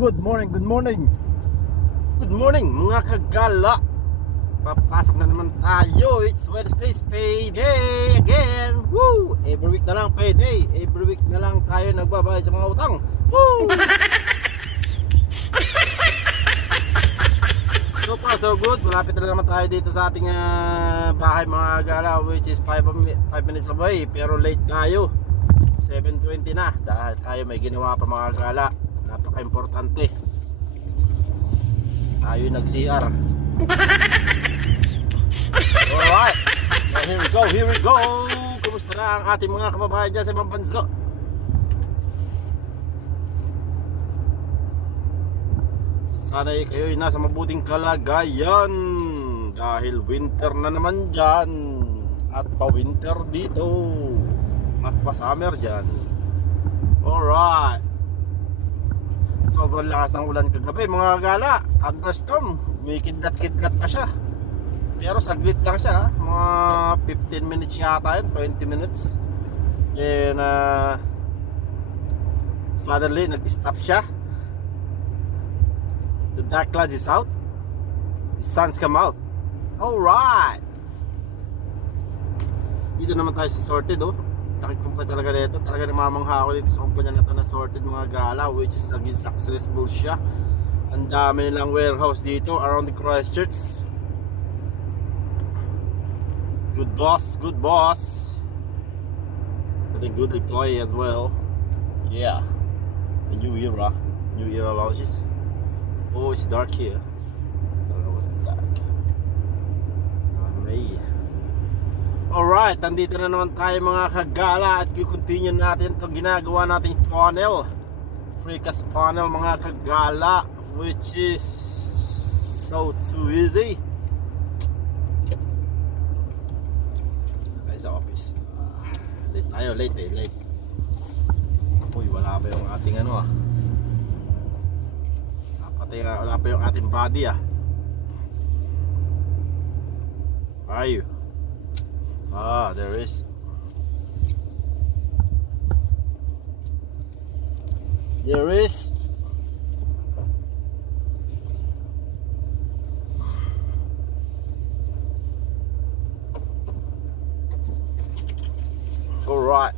Good morning, good morning. Good morning mga kagala. Papasok na naman tayo. It's Wednesday's payday again. Woo! Every week na lang payday. Every week na lang tayo nagbabayad sa mga utang. Woo! So far so good. Malapit na naman tayo dito sa ating bahay mga kagala, which is 5 minutes away. Pero late tayo. 7:20 na dahil tayo may ginawa pa mga kagala. Napaka-importante. Tayo nag-CR. Alright. So here we go. Kumusta na ang ating mga kababayan dyan sa ibang bansa? Sana'y kayo'y nasa mabuting kalagayan. Dahil winter na naman dyan. At pa-winter dito. At pa-summer dyan. Alright. Sobrang lakas ng ulan kagabi mga gala. Thunderstorm. May kidlat-kidlat pa siya. Pero saglit lang siya. Mga 15 minutes yata yun, 20 minutes. And suddenly nag-stop siya. The dark clouds is out. The sun's come out. Alright. Dito naman tayo sa Sorted oh. Nakikumpay talaga dito. Talaga namamangha ako dito sa kumpanya na ito na Sorted mga gala, which is naging successful siya. Ang dami nilang warehouse dito around the Christchurch. Good boss, good boss. I think good employee as well. Yeah. A new era launches. Oh, it's dark here. I don't know what's dark. May alright, nandito na naman tayo mga kagala. At i-continue natin itong ginagawa nating funnel, Freecast funnel mga kagala, which is so too easy. Tayo sa office. Late tayo, late. Uy, wala pa yung ating ano wala pa yung ating body Where are you? There is. Alright.